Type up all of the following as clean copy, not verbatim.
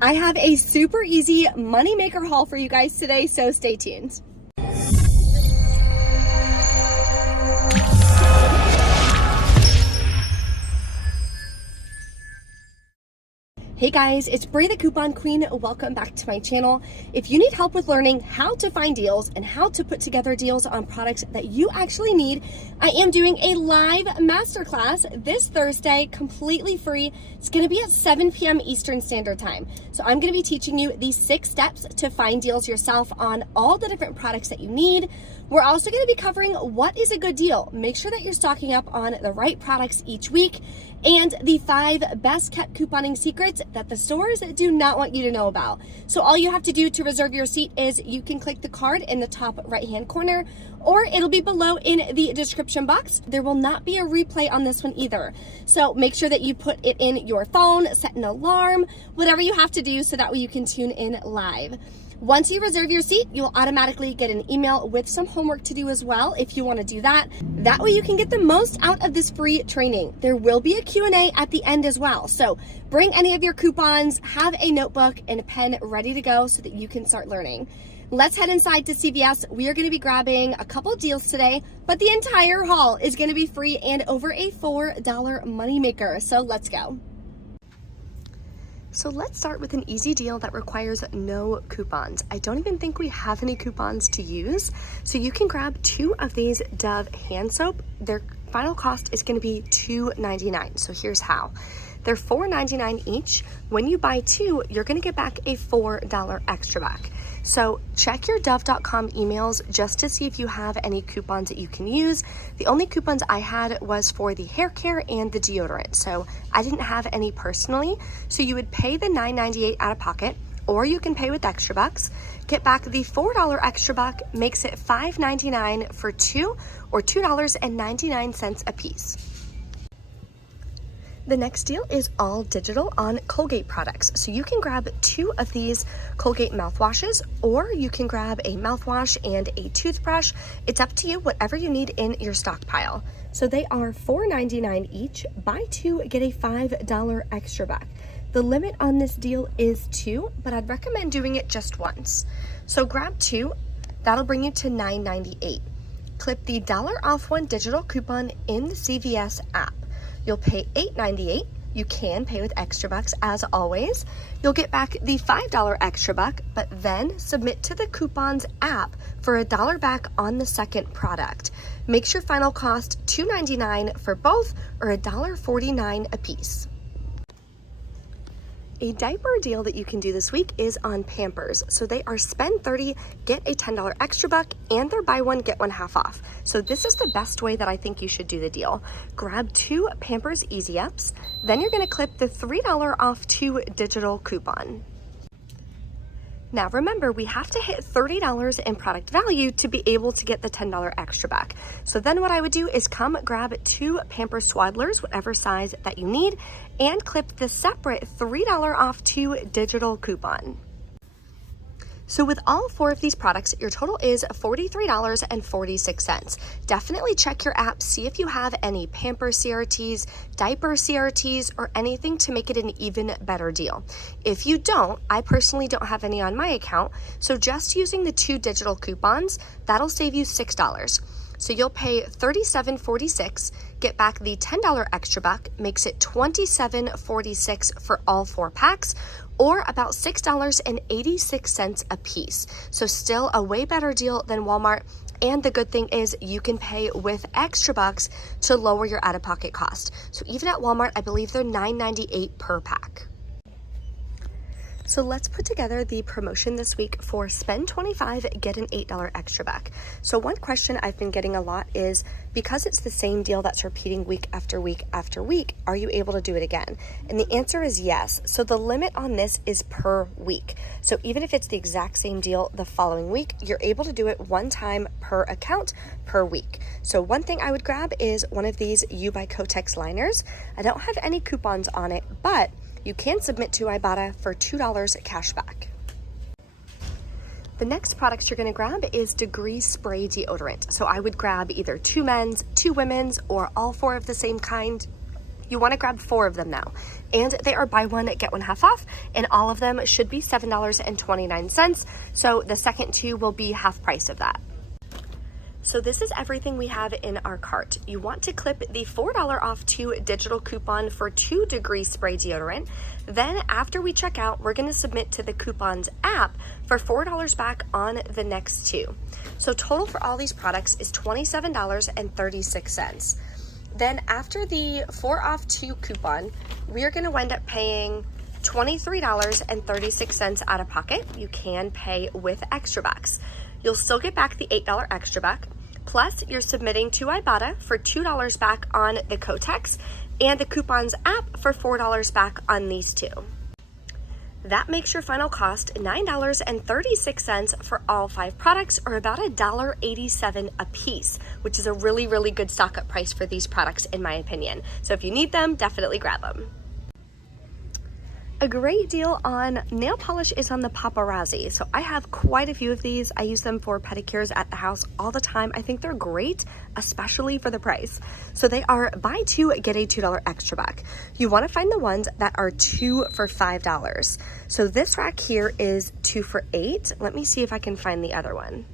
I have a super easy moneymaker haul for you guys today, so stay tuned. Hey guys, it's Bray the Coupon Queen. Welcome back to my channel. If you need help with learning how to find deals and how to put together deals on products that you actually need, I am doing a live masterclass this Thursday, completely free. It's gonna be at 7 p.m. Eastern Standard Time. So I'm gonna be teaching you these 6 steps to find deals yourself on all the different products that you need. We're also gonna be covering what is a good deal. Make sure that you're stocking up on the right products each week, and the 5 best kept couponing secrets that the stores do not want you to know about. So all you have to do to reserve your seat is you can click the card in the top right-hand corner, or it'll be below in the description box. There will not be a replay on this one either. So make sure that you put it in your phone, set an alarm, whatever you have to do so that way you can tune in live. Once you reserve your seat, you'll automatically get an email with some homework to do as well if you want to do that. That way you can get the most out of this free training. There will be a Q&A at the end as well. So bring any of your coupons, have a notebook and a pen ready to go so that you can start learning. Let's head inside to CVS. We are going to be grabbing a couple deals today, but the entire haul is going to be free and over a $4 moneymaker. So let's go. So let's start with an easy deal that requires no coupons. I don't even think we have any coupons to use. So you can grab 2 of these Dove hand soap. Their final cost is gonna be $2.99. So here's how. They're $4.99 each. When you buy 2, you're gonna get back a $4 extra back. So check your dove.com emails just to see if you have any coupons that you can use. The only coupons I had was for the hair care and the deodorant. So I didn't have any personally. So you would pay the $9.98 out of pocket, or you can pay with extra bucks. Get back the $4 extra buck, makes it $5.99 for 2, or $2.99 a piece. The next deal is all digital on Colgate products. So you can grab 2 of these Colgate mouthwashes, or you can grab a mouthwash and a toothbrush. It's up to you, whatever you need in your stockpile. So they are $4.99 each. Buy 2, get a $5 extra back. The limit on this deal is 2, but I'd recommend doing it just once. So grab 2, that'll bring you to $9.98. Clip the $1 off 1 digital coupon in the CVS app. You'll pay $8.98. You can pay with extra bucks as always. You'll get back the $5 extra buck, but then submit to the coupons app for $1 back on the second product. Makes your final cost $2.99 for both, or $1.49 a piece. A diaper deal that you can do this week is on Pampers. So they are spend $30, get a $10 extra buck, and they're buy 1, get 1 half off. So this is the best way that I think you should do the deal. Grab 2 Pampers Easy Ups, then you're gonna clip the $3 off 2 digital coupon. Now remember, we have to hit $30 in product value to be able to get the $10 extra back. So then what I would do is come grab 2 Pampers Swaddlers, whatever size that you need, and clip the separate $3 off 2 digital coupon. So with all 4 of these products, your total is $43.46. Definitely check your app, see if you have any Pampers CRTs, diaper CRTs, or anything to make it an even better deal. If you don't, I personally don't have any on my account, so just using the 2 digital coupons, that'll save you $6. So you'll pay $37.46, get back the $10 extra buck, makes it $27.46 for all 4 packs, or about $6.86 a piece. So still a way better deal than Walmart. And the good thing is you can pay with extra bucks to lower your out-of-pocket cost. So even at Walmart, I believe they're $9.98 per pack. So let's put together the promotion this week for spend $25, get an $8 extra back. So one question I've been getting a lot is, because it's the same deal that's repeating week after week after week, are you able to do it again? And the answer is yes. So the limit on this is per week. So even if it's the exact same deal the following week, you're able to do it 1 time per account per week. So one thing I would grab is one of these U by Kotex liners. I don't have any coupons on it, but you can submit to Ibotta for $2 cash back. The next products you're going to grab is Degree Spray Deodorant. So I would grab either 2 men's, 2 women's, or all 4 of the same kind. You want to grab 4 of them now, and they are buy one, get one half off, and all of them should be $7.29, so the second 2 will be half price of that. So this is everything we have in our cart. You want to clip the $4 off 2 digital coupon for 2 Degree spray deodorant. Then after we check out, we're going to submit to the coupons app for $4 back on the next 2. So total for all these products is $27.36. Then after the 4 off 2 coupon, we are going to wind up paying $23.36 out of pocket. You can pay with extra bucks. You'll still get back the $8 extra buck. Plus, you're submitting to Ibotta for $2 back on the Kotex and the coupons app for $4 back on these 2. That makes your final cost $9.36 for all 5 products, or about $1.87 a piece, which is a really, really good stock-up price for these products in my opinion. So if you need them, definitely grab them. A great deal on nail polish is on the Paparazzi. So I have quite a few of these. I use them for pedicures at the house all the time. I think they're great, especially for the price. So they are buy 2, get a $2 extra buck. You want to find the ones that are 2 for $5. So this rack here is 2 for $8. Let me see if I can find the other one.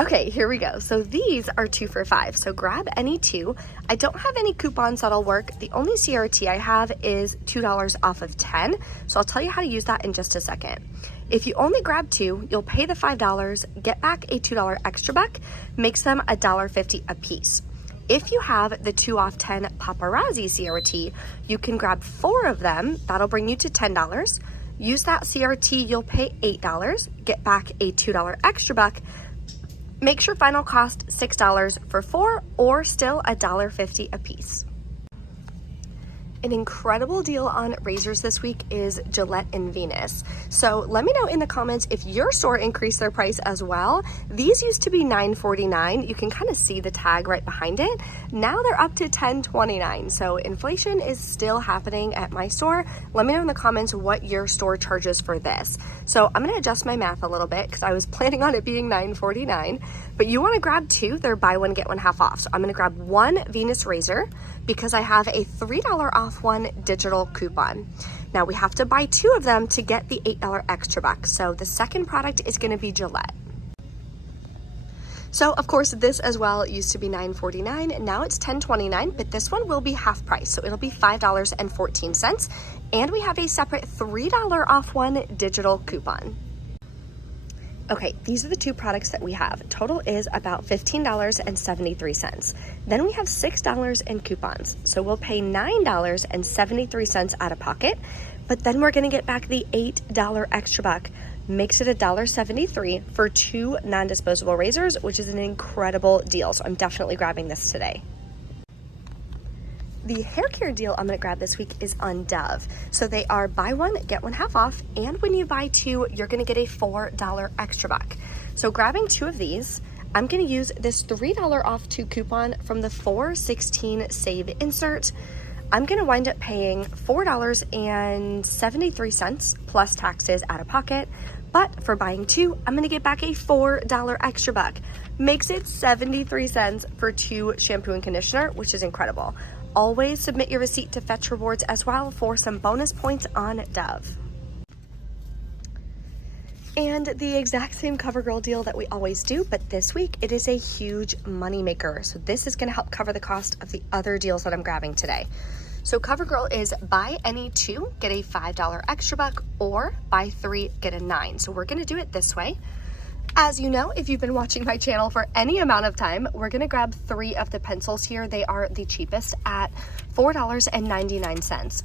Okay, here we go. So these are 2 for $5. So grab any 2. I don't have any coupons that'll work. The only CRT I have is $2 off of 10. So I'll tell you how to use that in just a second. If you only grab 2, you'll pay the $5, get back a $2 extra buck, makes them $1.50 a piece. If you have the 2 off 10 Paparazzi CRT, you can grab 4 of them. That'll bring you to $10. Use that CRT, you'll pay $8, get back a $2 extra buck. Makes your final cost $6 for 4, or still $1.50 a piece. An incredible deal on razors this week is Gillette and Venus. So let me know in the comments if your store increased their price as well. These used to be $9.49. You can kind of see the tag right behind it. Now they're up to $10.29. So inflation is still happening at my store. Let me know in the comments what your store charges for this. So I'm going to adjust my math a little bit because I was planning on it being $9.49. But you want to grab 2. They're buy one, get one half off. So I'm going to grab 1 Venus razor because I have a $3 off 1 digital coupon. Now we have to buy 2 of them to get the $8 extra buck. So the second product is going to be Gillette. So of course this as well used to be $9.49 and now it's $10.29, but this one will be half price. So it'll be $5.14. And we have a separate $3 off 1 digital coupon. Okay, these are the 2 products that we have. Total is about $15.73. Then we have $6 in coupons. So we'll pay $9.73 out of pocket, but then we're gonna get back the $8 extra buck. Makes it $1.73 for 2 non-disposable razors, which is an incredible deal. So I'm definitely grabbing this today. The hair care deal I'm going to grab this week is on Dove. So they are buy 1, get 1 half off, and when you buy 2, you're going to get a $4 extra buck. So grabbing 2 of these, I'm going to use this $3 off 2 coupon from the 4/16 save insert. I'm going to wind up paying $4.73 plus taxes out of pocket. But for buying 2, I'm going to get back a $4 extra buck. Makes it 73 cents for 2 shampoo and conditioner, which is incredible. Always submit your receipt to Fetch Rewards as well for some bonus points on Dove. And the exact same CoverGirl deal that we always do, but this week it is a huge money maker. So this is going to help cover the cost of the other deals that I'm grabbing today. So CoverGirl is buy any 2, get a $5 extra buck, or buy 3, get a $9. So we're going to do it this way. As you know, if you've been watching my channel for any amount of time, we're going to grab 3 of the pencils here. They are the cheapest at $4.99.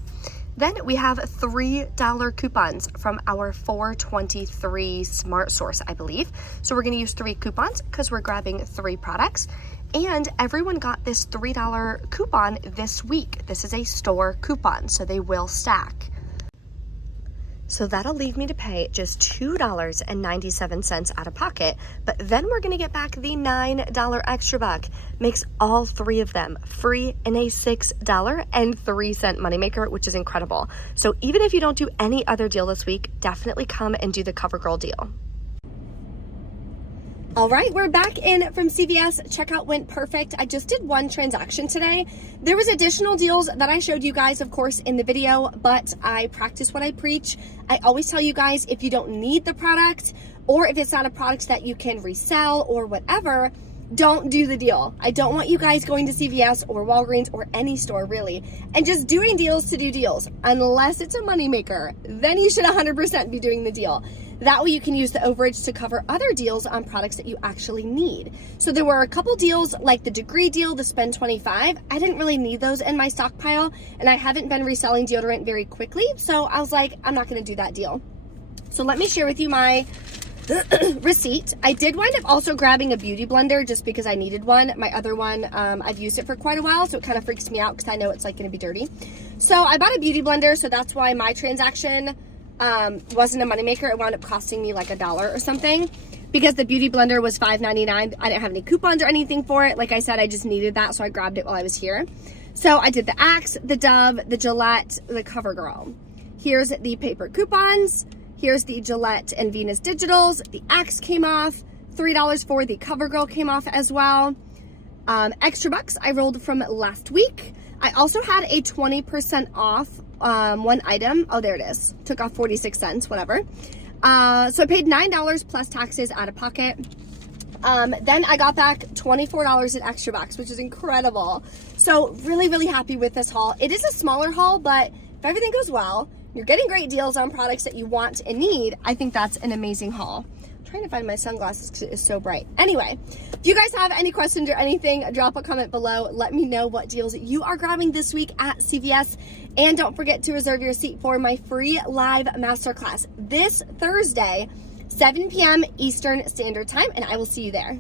Then we have $3 coupons from our 4/23 Smart Source, I believe. So we're going to use 3 coupons because we're grabbing 3 products. And everyone got this $3 coupon this week. This is a store coupon, so they will stack. So that'll leave me to pay just $2.97 out of pocket, but then we're gonna get back the $9 extra buck. Makes all 3 of them free in a $6.03 moneymaker, which is incredible. So even if you don't do any other deal this week, definitely come and do the CoverGirl deal. All right, we're back in from CVS. Checkout went perfect. I just did one transaction today. There was additional deals that I showed you guys, of course, in the video, but I practice what I preach. I always tell you guys, if you don't need the product, or if it's not a product that you can resell or whatever, don't do the deal. I don't want you guys going to CVS or Walgreens or any store really and just doing deals to do deals. Unless it's a moneymaker, then you should 100% be doing the deal. That way you can use the overage to cover other deals on products that you actually need. So there were a couple deals like the Degree deal, the Spend 25. I didn't really need those in my stockpile, and I haven't been reselling deodorant very quickly. So I was like, I'm not gonna do that deal. So let me share with you my receipt. I did wind up also grabbing a beauty blender just because I needed one. My other one, I've used it for quite a while, so it kind of freaks me out because I know it's like going to be dirty. So I bought a beauty blender, so that's why my transaction wasn't a moneymaker. It wound up costing me like $1 or something because the beauty blender was $5.99. I didn't have any coupons or anything for it. Like I said, I just needed that, so I grabbed it while I was here. So I did the Axe, the Dove, the Gillette, the CoverGirl. Here's the paper coupons. Here's the Gillette and Venus Digitals. The Axe came off. $3 for the CoverGirl came off as well. Extra bucks I rolled from last week. I also had a 20% off one item. Oh, there it is. Took off 46 cents, whatever. So I paid $9 plus taxes out of pocket. Then I got back $24 in extra bucks, which is incredible. So really, really happy with this haul. It is a smaller haul, but if everything goes well, you're getting great deals on products that you want and need, I think that's an amazing haul. I'm trying to find my sunglasses because it is so bright. Anyway, if you guys have any questions or anything, drop a comment below. Let me know what deals you are grabbing this week at CVS. And don't forget to reserve your seat for my free live masterclass this Thursday, 7 p.m. Eastern Standard Time, and I will see you there.